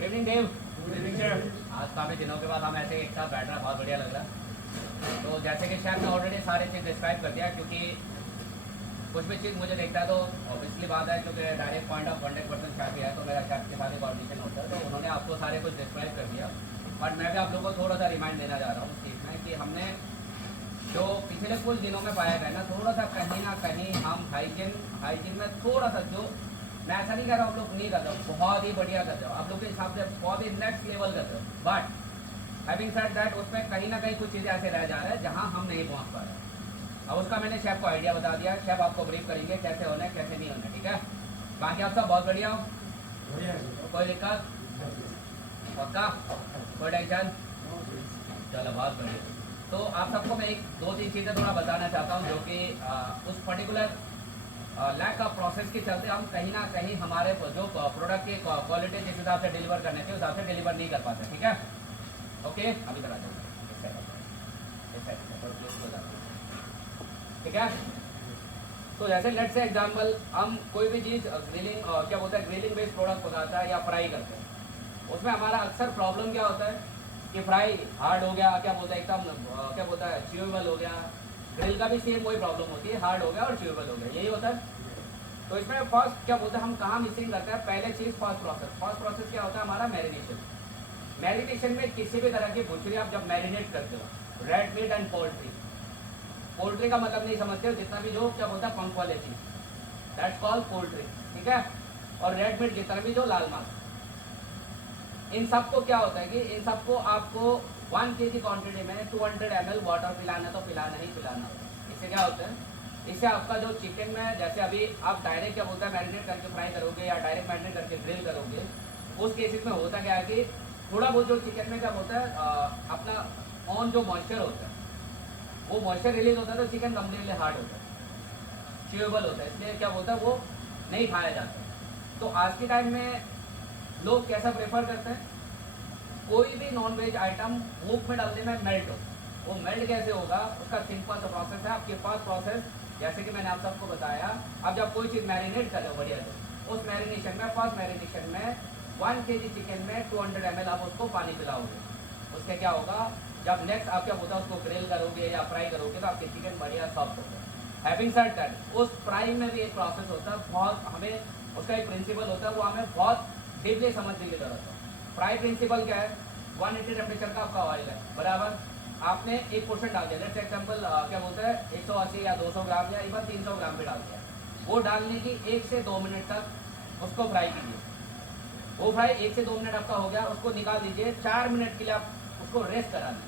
Good evening Dev. Good evening sir. आज काफ़ी दिनों के बाद हम ऐसे एक साथ बैठ रहे हैं, बहुत बढ़िया लग रहा। तो जैसे कि शेफ ने ऑलरेडी सारे चीज़ डिस्क्राइब कर दिया, क्योंकि कुछ भी चीज़ मुझे देखता है तो ऑब्वियसली बात है, क्योंकि direct point of contact person chef ही है, तो मेरा शेफ के साथ ही कॉर्डिनेशन होता है। तो उन्होंने आपको सारे कुछ डिस्क्राइब कर दिया, बट मैं भी आप लोगों को थोड़ा सा रिमाइंड देना चाह रहा हूँ इस चीज़ में कि हमने जो पिछले कुछ दिनों में पाया गया ना, थोड़ा सा कहीं ना कहीं हम हाइजीन में थोड़ा सा, जो मैं ऐसा नहीं कह रहा हूँ आप लोग नहीं करते हो, बहुत ही बढ़िया करते हो आप लोग के हिसाब से, बहुत ही नेक्स्ट लेवल करते हो, बट हैविंग सेड दैट उसमें कहीं ना कहीं कुछ चीज़ें ऐसे रह जा रहे हैं जहाँ हम नहीं पहुँच पा रहे। अब उसका मैंने शेफ को आइडिया बता दिया, शेफ आपको ब्रीफ करेंगे कैसे होना है कैसे नहीं होना, ठीक है। बाकी आप सब बहुत बढ़िया हो, कोई दिक्कत पक्का, कोई टेंशन, चलो बहुत बढ़िया। तो आप सबको मैं एक दो तीन चीज़ें थोड़ा बताना चाहता हूँ, जो कि उस पर्टिकुलर लैक ऑफ प्रोसेस के चलते हम कहीं ना कहीं हमारे जो प्रोडक्ट की क्वालिटी जिस हिसाब से डिलीवर करने थे उस हिसाब से डिलीवर नहीं कर पाते, ठीक है। ओके, अभी करा दूँगा, ठीक है। तो जैसे लेट से एग्जांपल, हम कोई भी चीज़ ग्रिलिंग क्या बोलते हैं, ग्रिलिंग बेस्ड प्रोडक्ट बनाता है या फ्राई करते हैं, उसमें हमारा अक्सर प्रॉब्लम क्या होता है कि फ्राई हार्ड हो गया, क्या बोलता है एकदम क्या बोलता है च्यूएबल हो गया। ग्रिल का भी सेम वही प्रॉब्लम होती है, हार्ड हो गया और च्यूएबल हो गया, यही होता है। तो इसमें फर्स्ट क्या बोलते हैं, हम कहाँ मिसिंग करते हैं, पहले चीज़ फर्स्ट प्रोसेस क्या होता है हमारा, मैरिनेशन। मैरिनेशन में किसी भी तरह की बुचरी आप जब मैरिनेट करते हो, रेड मीट एंड पोल्ट्री का मतलब नहीं समझते हो, जितना भी जो क्या बोलता है पंख वाले चीज, दैट्स कॉल्ड पोल्ट्री, ठीक है। और रेड मीट जितना भी जो लाल मांस, इन सबको क्या होता है कि इन सबको आपको 1 kg क्वांटिटी में 200 ml वाटर पिलाना, तो पिलाना ही पिलाना होता है। इससे क्या होता है, इससे आपका जो चिकन में, जैसे अभी आप डायरेक्ट क्या बोलता है मैरिनेट करके फ्राई करोगे या डायरेक्ट मैरिनेट करके ग्रिल करोगे, उस केसेस में होता क्या है कि थोड़ा बहुत जो चिकन में क्या होता है अपना ऑन जो मॉइस्चर होता है, वो मॉइस्चर रिलीज होता है तो चिकन कम्प्लीटली हार्ड होता है, च्यूएबल होता है, इसलिए क्या होता है वो नहीं खाया जाता। तो आज के टाइम में लोग कैसा प्रेफर करते हैं, कोई भी नॉन वेज आइटम भूख में डालने में मेल्ट हो। वो मेल्ट कैसे होगा, उसका सिंपल सा प्रोसेस है, आपके पास प्रोसेस, जैसे कि मैंने आप सबको बताया। अब जब कोई चीज़ मैरिनेट कर लो बढ़िया से, उस मैरिनेशन में फर्स्ट मैरिनेशन में 1 kg चिकन में 200 ml आप उसको पानी पिलाओगे। उससे क्या होगा, जब नेक्स्ट आप क्या बोलते हैं उसको ग्रिल करोगे या फ्राई करोगे तो आपके चिकन बढ़िया सॉफ्ट होगा। हैविंग सेड दैट, उस फ्राई में भी एक प्रोसेस होता है, बहुत हमें उसका एक प्रिंसिपल होता है, वो हमें बहुत डीपली समझने की जरूरत है। फ्राई प्रिंसिपल क्या है, 180 टेम्परेचर का आपका ऑयल है, बराबर, आपने एक पोर्शन डाल दिया, लेट्स एग्जांपल क्या बोलते हैं 180 या 200 ग्राम या इवन 300 ग्राम भी डाल दिया। वो डालने की 1 से 2 मिनट तक उसको फ्राई कीजिए। वो फ्राई 1 से 2 मिनट आपका हो गया, उसको निकाल दीजिए। 4 मिनट के लिए आप उसको रेस्ट करा दें।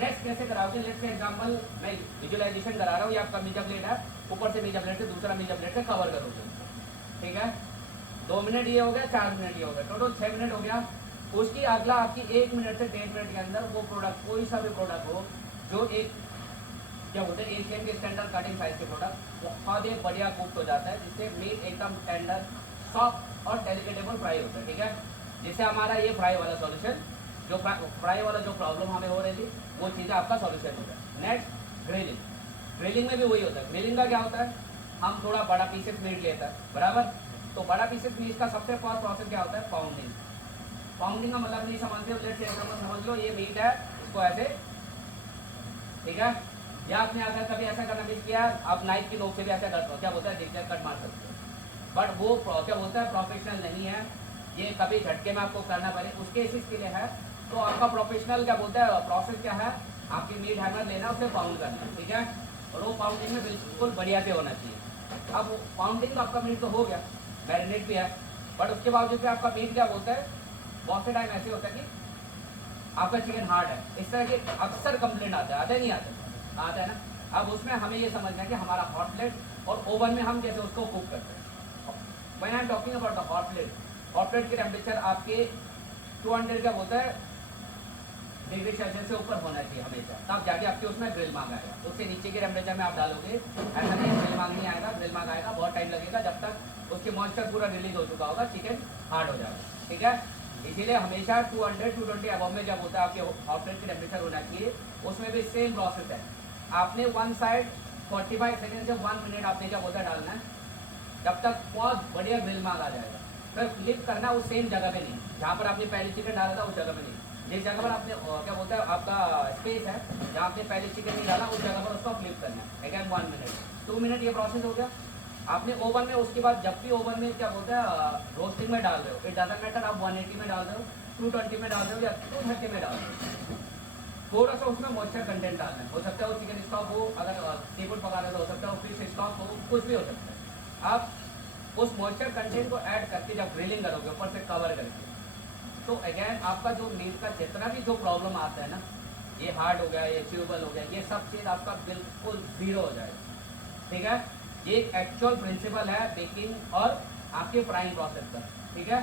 रेस्ट कैसे कराओगे, लेट्स से एग्जांपल मैं विजुअलाइजेशन करा रहा हूँ, ये आपका मीजा प्लेट है, ऊपर से मीजा प्लेट से दूसरा मीजा प्लेट से कवर करोगे, ठीक है। 2 मिनट ये हो गया, 4 मिनट ये हो गया, टोटल 6 मिनट हो गया। उसकी अगला आपकी 1 मिनट से 1.5 मिनट के अंदर वो प्रोडक्ट, कोई सा भी प्रोडक्ट हो जो एक क्या बोलते हैं एशियन के स्टैंडर्ड कटिंग साइज के प्रोडक्ट, बहुत ही बढ़िया कुक हो जाता है, जिससे मीट एकदम टेंडर सॉफ्ट और डेलिकेटेबल फ्राई होता है, ठीक है। जिससे हमारा ये फ्राई वाला सॉल्यूशन, जो फ्राई वाला जो प्रॉब्लम हमें हो रही थी, वो चीज़ें आपका सॉल्यूशन होगा। नेक्स्ट ग्रिलिंग, ग्रिलिंग में भी वही होता है। ग्रिलिंग का क्या होता है, हम थोड़ा बड़ा पीसेस मीट लेता है, बराबर, तो बड़ा पीसेस मीट का सबसे फर्स्ट प्रोसेस क्या होता है, पाउंडिंग। पाउंडिंग का मतलब नहीं समझते हो, लेट्स से समझ लो ये मीट है, इसको ऐसे, ठीक है, या आपने अगर कभी ऐसा करना मिस किया, आप नाइफ की नोक से भी ऐसा करते हो, क्या बोलता है जिगजैग कट मार सकते हो, बट वो क्या बोलता है प्रोफेशनल नहीं है, ये कभी झटके में आपको करना पड़े उस केसेस के लिए है। तो आपका प्रोफेशनल क्या बोलता है प्रोसेस क्या है, आपकी मीट हैमर लेना, उसे पाउंड करना, ठीक है, और वो पाउंडिंग में बिल्कुल बढ़िया से होना चाहिए। अब पाउंडिंग तो आपका मीट तो हो गया, मैरिनेट भी है, बट उसके बावजूद भी आपका मीट क्या बोलता है, बहुत से टाइम ऐसे होता है कि आपका चिकन हार्ड है, इस तरह के अक्सर कंप्लेंट आता है नहीं आता है ना। अब उसमें हमें ये समझना है कि हमारा हॉट प्लेट और ओवन में हम कैसे उसको कुक करते हैं। When I am talking about the hot plate के टेम्परेचर आपके 200 क्या बोलता है डिग्री सेल्सियस से ऊपर होना चाहिए हमेशा, तब जाके आपके उसमें ग्रिल मार्क आएगा। उससे नीचे के टेम्परेचर में आप डालोगे, ऐसा नहीं ग्रिल मार्क नहीं आएगा, ग्रिल मार्क आएगा, बहुत टाइम लगेगा, जब तक उसके मॉइस्चर पूरा रिलीज हो चुका होगा, चिकन हार्ड हो जाएगा, ठीक है। इसीलिए हमेशा 200-220 अबव में जब होता है आपके हॉट प्लेट की टेम्परेचर होना चाहिए। उसमें भी सेम प्रोसेस है, आपने वन साइड 45 सेकेंड से 1 मिनट आपने क्या बोलता है डालना है, जब तक बहुत बढ़िया ग्रिल मार्क आ जाएगा। फिर फ्लिप करना उस सेम जगह पे नहीं, जहाँ पर आपने पहले चिकन डाला था उस जगह पे नहीं, जिस जगह पर आपने क्या बोलता है आपका स्पेस है जहाँ आपने पहले चिकन नहीं डाला उस जगह पर उसको फ्लिप करना है। अगेन 1 मिनट 2 मिनट ये प्रोसेस हो गया। आपने ओवन में उसके बाद जब भी ओवन में क्या बोलता है रोस्टिंग में डाल रहे हो, इट डजंट मैटर आप 180 में डाल रहे हो, 220 में डाल रहे हो या 230 में डाल रहे हो, थोड़ा सा उसमें मॉइस्चर कंटेंट डालना है। हो सकता है वो चिकन स्टॉक हो, अगर सी फूड पका रहे हो सकता है वो फिश स्टॉक हो, कुछ भी हो सकता है। आप उस मॉइस्चर कंटेंट को ऐड करके जब ग्रिलिंग करोगे ऊपर से कवर करके, तो अगेन आपका जो मीट का जितना भी जो प्रॉब्लम आता है ना, ये हार्ड हो गया, ये च्यूबल हो गया, ये सब चीज़ आपका बिल्कुल जीरो हो जाएगा। ठीक है, ये एक एक्चुअल प्रिंसिपल है बेकिंग और आपके फ्राइंग प्रोसेस का। ठीक है,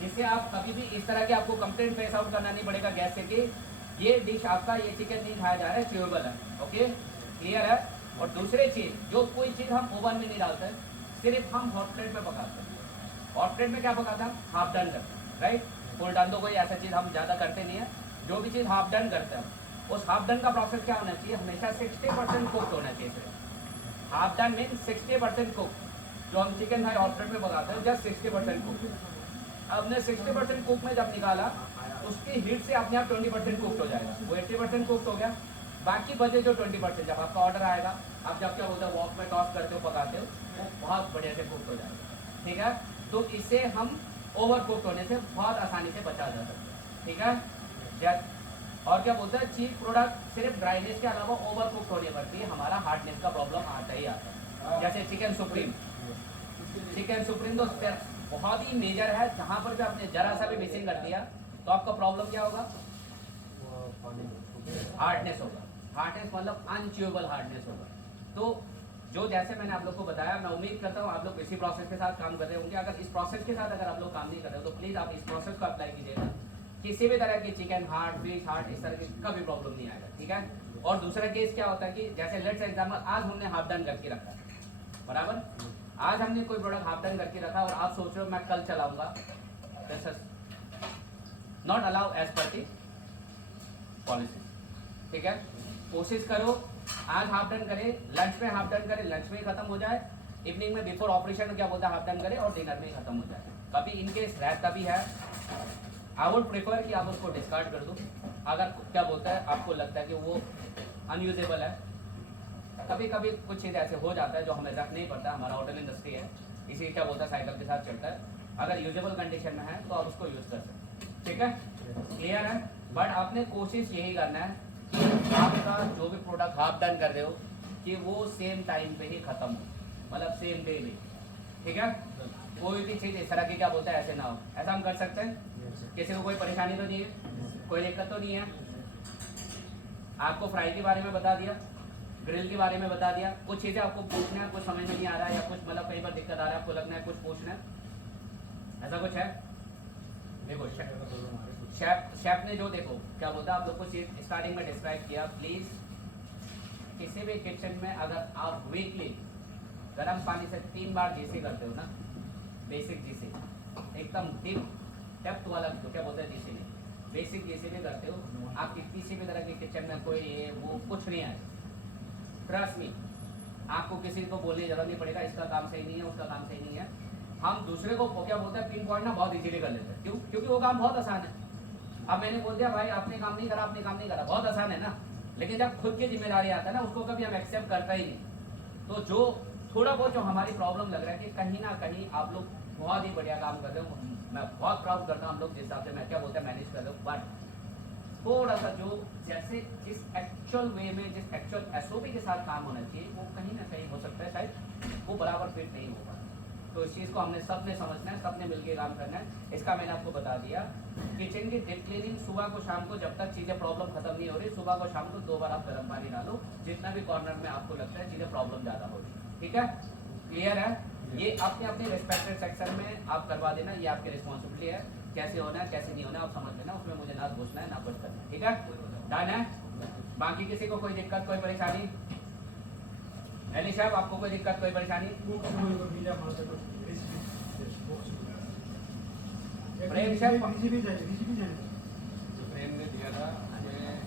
जिससे आप कभी भी इस तरह के आपको कंप्लेंट फेस आउट करना नहीं पड़ेगा गैस से कि ये डिश आपका ये चिकन नहीं खाया जा रहा है, च्यूबल है। ओके, क्लियर है। और दूसरी चीज़, जो कोई चीज़ हम ओवन में नहीं डालते, सिर्फ हम हॉट प्लेट में पकाते हैं। हॉट प्लेट में क्या पकाते हैं हम? हाफ डन करते हैं, राइट। फुल डन तो कोई ऐसा चीज़ हम ज़्यादा करते नहीं है। जो भी चीज़ हाफ डन करते हैं, उस हाफ डन का प्रोसेस क्या होना चाहिए? हमेशा 60% कुक्ड होना चाहिए सिर्फ। Half done mean 60% cook. जो हम चिकन थाई हॉट प्लेट में पकाते हैं जस्ट 60% कुक। आपने 60% कुक में जब निकाला, उसकी हीट से अपने आप 20% कुक्ड हो जाएगा, वो 80% कुक्ड हो गया। बाकी बचे जो 20%, जब आपका ऑर्डर आएगा, आप जब क्या बोलते हैं वॉक में टॉस करते हो, पकाते हो, वो बहुत बढ़िया से कुक्ड हो जाएगा। ठीक है, तो इससे हम ओवर कुक्ड होने से बहुत आसानी से बचा जा सकते हैं। ठीक है, और क्या बोलते हैं चीज प्रोडक्ट सिर्फ ड्राइनेस के अलावा ओवर कुक्ड होने पर भी हमारा हार्डनेस का प्रॉब्लम आता ही आता है। जैसे चिकन सुप्रीम, चिकन सुप्रीम तो बहुत ही मेजर है, जहाँ पर भी आपने जरा सा भी मिसिंग कर दिया तो आपका प्रॉब्लम क्या होगा? हार्डनेस होगा। हार्डनेस मतलब अनच्यूएबल हार्डनेस होगा। तो जो जैसे मैंने आप लोग को बताया, मैं उम्मीद करता हूँ आप लोग इसी प्रोसेस के साथ काम कर रहे होंगे। अगर इस प्रोसेस के साथ अगर आप लोग काम नहीं कर रहे हो तो प्लीज़ आप इस प्रोसेस को अप्लाई कीजिएगा। किसी भी तरह की चिकन हार्ड, फिश हार्ड, इस तरह की कभी प्रॉब्लम नहीं आएगा। ठीक है, और दूसरा केस क्या होता है कि जैसे लेट्स एग्जाम्पल आज हमने हाफ डन करके रखा, बराबर, आज हमने कोई प्रोडक्ट हाफ डन करके रखा और आप सोच रहे हो मैं कल चलाऊंगा, not allow as per the policy. ठीक है, कोशिश करो आज हाफ डन करे, लंच में हाफ डन करे, लंच में ही खत्म हो जाए, इवनिंग में बिफोर ऑपरेशन क्या बोलता है हाफ डन करे और डिनर में ही खत्म हो जाए। कभी इनकेस रहता भी है, आई वुड प्रेफर कि आप उसको डिस्कार्ड कर दो अगर क्या बोलता है आपको लगता है कि वो अनयूजेबल है। कभी कभी कुछ चीज़ ऐसे हो जाता है जो हमें रख नहीं पड़ता, हमारा होटल इंडस्ट्री है, इसी क्या बोलता है साइकिल के साथ चलता है। अगर यूजेबल कंडीशन में है तो आप उसको यूज़ कर सकते हैं। ठीक है, क्लियर है। बट आपने कोशिश यही करना है कि आपका जो भी प्रोडक्ट हाफ डन कर रहे हो कि वो सेम टाइम पे ही खत्म हो, मतलब सेम डे में। ठीक है, कोई भी चीज़ इस तरह की क्या बोलता है ऐसे ना हो। ऐसा हम कर सकते हैं? किसी को कोई परेशानी तो नहीं है, कोई दिक्कत तो नहीं है? आपको फ्राई के बारे में बता दिया, ग्रिल के बारे में बता दिया, कुछ चीज़ें आपको पूछना है, कुछ समझ में नहीं आ रहा है या कुछ मतलब कहीं पर दिक्कत आ रहा है, आपको लगना है कुछ पूछना है, ऐसा कुछ है? देखो शेफ ने जो देखो क्या बोलता है आप लोग को चीज स्टार्टिंग में डिस्क्राइब किया। प्लीज किसी भी किचन में अगर आप वीकली गर्म पानी से 3 बार जीसी करते हो ना, बेसिक जीसी एकदम डीप डेप्थ वाला जो क्या बोलते हैं जीसी नहीं, बेसिक जीसी भी करते हो, आपकी किसी भी तरह की किचन में कोई ये वो कुछ नहीं है। ट्रस्ट मी, आपको किसी को बोलने की जरूरत नहीं पड़ेगा इसका काम सही नहीं है, उसका काम सही नहीं है। हम दूसरे को क्या बोलते हैं पिन पॉइंट ना बहुत इजीली कर लेते हैं। क्यों? क्योंकि वो काम बहुत आसान है। अब मैंने बोल दिया भाई आपने काम नहीं करा, आपने काम नहीं करा, बहुत आसान है ना। लेकिन जब खुद की जिम्मेदारी आता है ना, उसको कभी हम एक्सेप्ट करता ही नहीं। तो जो थोड़ा बहुत जो हमारी प्रॉब्लम लग रहा है कि कहीं ना कहीं आप लोग बहुत ही बढ़िया काम कर रहे हो, मैं बहुत प्राउड करता हूँ हम लोग जिस हिसाब से मैं क्या बोलते हैं मैनेज कर रहे हो। बट थोड़ा सा जो जैसे जिस एक्चुअल वे में जिस एक्चुअल एसओपी के साथ काम होना चाहिए वो कहीं ना कहीं हो सकता है शायद वो बराबर फिट नहीं होगा। तो इस चीज़ को हमने सबने समझना है, सबने मिलकर काम करना है। इसका मैंने आपको बता दिया, किचन की डीप क्लीनिंग सुबह को शाम को, जब तक चीज़ें प्रॉब्लम खत्म नहीं हो रही, सुबह को शाम को 2 बार आप गर्म पानी डालो, जितना भी कॉर्नर में आपको लगता है चीज़ें प्रॉब्लम ज़्यादा हो रही। ठीक है, क्लियर है। ये अपने अपने रिस्पेक्टेड सेक्शन में आप करवा देना, ये आपकी रिस्पॉन्सिबिलिटी है। कैसे होना है कैसे नहीं होना आप समझ लेना, उसमें मुझे ना घुसना है ना कुछ करना है। ठीक है, डन है। बाकी किसी को कोई दिक्कत कोई परेशानी? अली साहब आपको कोई दिक्कत कोई परेशानी? प्रेम साहब जो प्रेम ने दिया था उसमें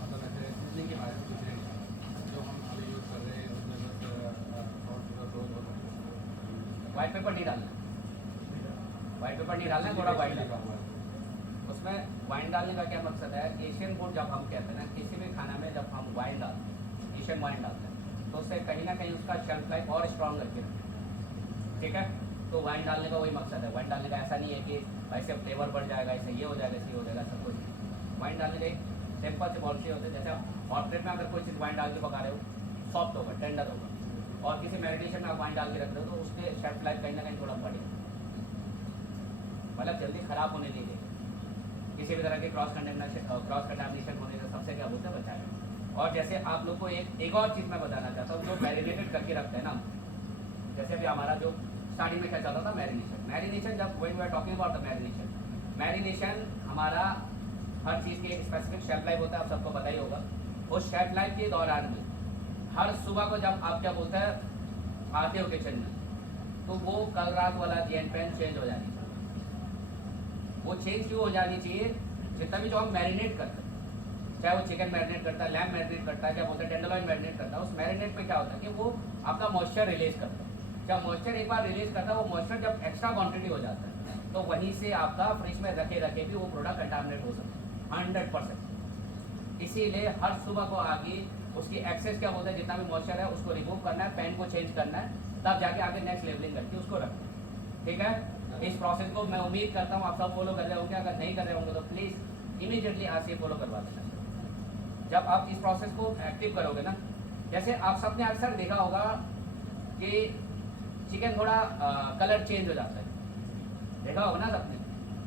मतलब ऐसे सीजनिंग के बारे में कुछ नहीं था, जो हम अभी यूज़ कर रहे हैं उसमें बस व्हाइट पेपर नहीं डालना, वाइट पेपर नहीं डालना है, थोड़ा वाइट डालना है। उसमें वाइन डालने का क्या मकसद है, एशियन फूड जब हम कहते हैं ना, किसी भी खाना में जब हम वाइन डालते हैं, एशियन वाइन डालते हैं, तो उससे कहीं ना कहीं उसका शेल्फ लाइफ और स्ट्रॉन्ग रखते हैं। ठीक है, तो वाइन डालने का वही मकसद है। वाइन डालने का ऐसा नहीं है कि ऐसे फ्लेवर बढ़ जाएगा, ऐसे ये हो जाएगा, ऐसे ये हो जाएगा, सब कुछ नहीं। वाइन डालने का एक सिंपल से पॉलिसी होता है, जैसे आप हॉट प्लेट में अगर कोई चीज़ वाइन डाल के पका रहे हो, सॉफ्ट होगा, टेंडर होगा, और किसी मैरिनेशन में आप वाइन डाल के रख रहे हो तो उसके शेल्फ लाइफ कहीं ना कहीं थोड़ा बढ़ेगा, मतलब जल्दी ख़राब होने नहीं देगा, किसी भी तरह के क्रॉस कंटामिनेशन होने से सबसे क्या बोलते हैं बचाएगा। और जैसे आप लोग को एक और चीज़ मैं बताना चाहता हूँ, जो मैरिनेटेड करके रखते हैं ना, जैसे अभी हमारा जो स्टार्टिंग में क्या चल रहा था, मैरिनेशन जब when we are talking about the marination हमारा हर चीज़ की एक स्पेसिफिक शेल्फ लाइफ होता है, आप सबको पता ही होगा। उस शेल्फ लाइफ के दौरान में हर सुबह को जब आप क्या बोलते हैं आते हो किचन में, तो वो कल रात वाला जेन पेन चेंज हो जानी चाहिए। वो चेंज क्यों हो जानी चाहिए, जितना भी जो हम मैरिनेट करते हैं, चाहे वो चिकन मैरिनेट करता है, लैम्ब मैरिनेट करता है, क्या बोलते हैं टेंडरलॉइन मैरिनेट करता है, उस मैरिनेट में क्या होता है कि वो आपका मॉइस्चर रिलीज करता है। जब मॉइस्चर एक बार रिलीज करता है, वो मॉइस्चर जब एक्स्ट्रा क्वांटिटी हो जाता है, तो वहीं से आपका फ्रिज में रखे रखे भी वो प्रोडक्ट कंटामिनेट हो सकता है 100%। इसीलिए हर सुबह को आगे उसकी एक्सेस क्या बोलते हैं, जितना भी मॉइस्चर है उसको रिमूव करना है, पैन को चेंज करना है, तब जाके आगे नेक्स्ट लेवलिंग करके उसको रखना है। ठीक है, इस प्रोसेस को मैं उम्मीद करता हूँ आप सब फॉलो कर रहे होंगे। अगर नहीं कर रहे होंगे तो प्लीज़ इमीडिएटली आज से फॉलो करवा देना। जब आप इस प्रोसेस को एक्टिव करोगे ना, जैसे आप सबने अक्सर देखा होगा कि चिकन थोड़ा कलर चेंज हो जाता है, देखा होगा ना सबने।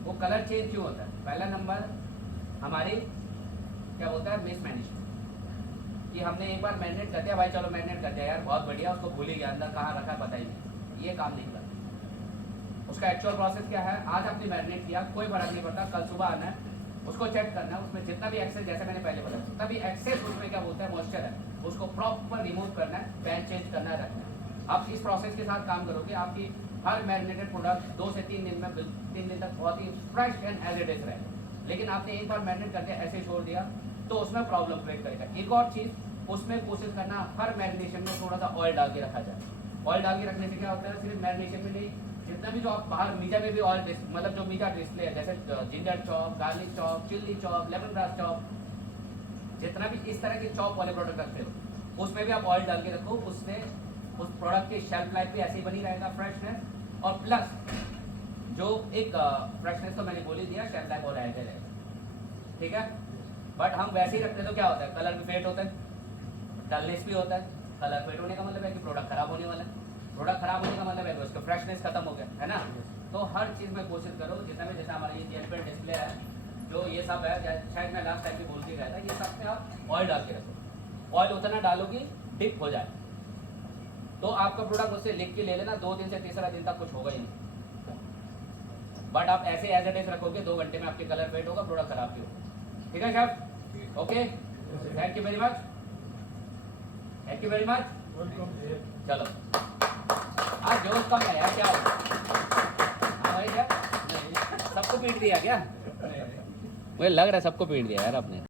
वो कलर चेंज क्यों होता है, पहला नंबर हमारी क्या बोलता है मिसमैनेजमेंट, कि हमने एक बार मैरिनेट कर दिया, भाई चलो मैरिनेट कर दिया यार बहुत बढ़िया, उसको भूल ही गया अंदर कहाँ रखा है पता ही नहीं, ये काम नहीं करता। उसका एक्चुअल प्रोसेस क्या है, आज आपने मैरिनेट किया, कोई फर्क नहीं पड़ता, कल सुबह आना है, उसको चेक करना है, उसमें जितना भी एक्सेस, जैसे मैंने पहले बताया, जितना भी एक्सेस उसमें क्या बोलता है मॉइस्चर है, उसको प्रॉपर रिमूव करना है, पैन चेंज करना है, रखना है। आप इस प्रोसेस के साथ काम करोगे, आपकी हर मैरिनेटेड प्रोडक्ट 2 से 3 दिन में 3 दिन तक बहुत ही fresh and as it is रहेगा। लेकिन आपने एक बार मैरिनेट करके ऐसे छोड़ दिया तो उसमें प्रॉब्लम क्रिएट करेगा। एक और चीज़, उसमें कोशिश करना हर मैरिनेशन में थोड़ा सा ऑयल डाल के रखा जाए। ऑयल डाल के रखने से क्या होता है, सिर्फ मैरिनेशन में नहीं, जितना भी जो आप बाहर मीठा में भी ऑयल, मतलब जो मीठा डिस्प्ले है, जैसे ginger chop, garlic chop, chilli chop, lemon grass chop, जितना भी इस तरह के चॉप वाले प्रोडक्ट रखते हो, उसमें भी आप ऑयल डाल के रखो, उससे उस प्रोडक्ट की शेल्फ लाइफ भी ऐसी बनी रहेगा, फ्रेशनेस, और प्लस जो एक फ्रेशनेस तो मैंने बोल ही दिया, शेल्फ लाइफ और ऐसे रहेगा। ठीक है, बट हम वैसे ही रखते तो क्या होता है, कलर भी फेड होता है, डलनेस भी होता है। कलर फेड होने का मतलब है कि प्रोडक्ट खराब होने वाला है, प्रोडक्ट खराब होने का मतलब है कि उसका फ्रेशनेस खत्म हो गया है ना। तो हर चीज़ में कोशिश करो, जितना भी, जैसा हमारा ये जेल पेन डिस्प्ले है, जो ये सब है, शायद मैं लास्ट टाइम भी बोल के गया था, ये सब में आप ऑयल डाल के रखो। ऑयल उतना डालो कि डिप हो जाए, तो आपका प्रोडक्ट उससे लिख के ले लेना, 2 दिन से तीसरा दिन तक कुछ होगा ही नहीं। बट आप ऐसे एज इट इज रखोगे, 2 घंटे में आपके कलर फेड होगा, प्रोडक्ट खराब भी होगा। ठीक है chef, okay, thank you very much, thank you very much. चलो आज जोश कम है यार, क्या होगा? हाँ भाई, क्या सबको पीट दिया क्या? मुझे लग रहा है सबको पीट दिया यार आपने।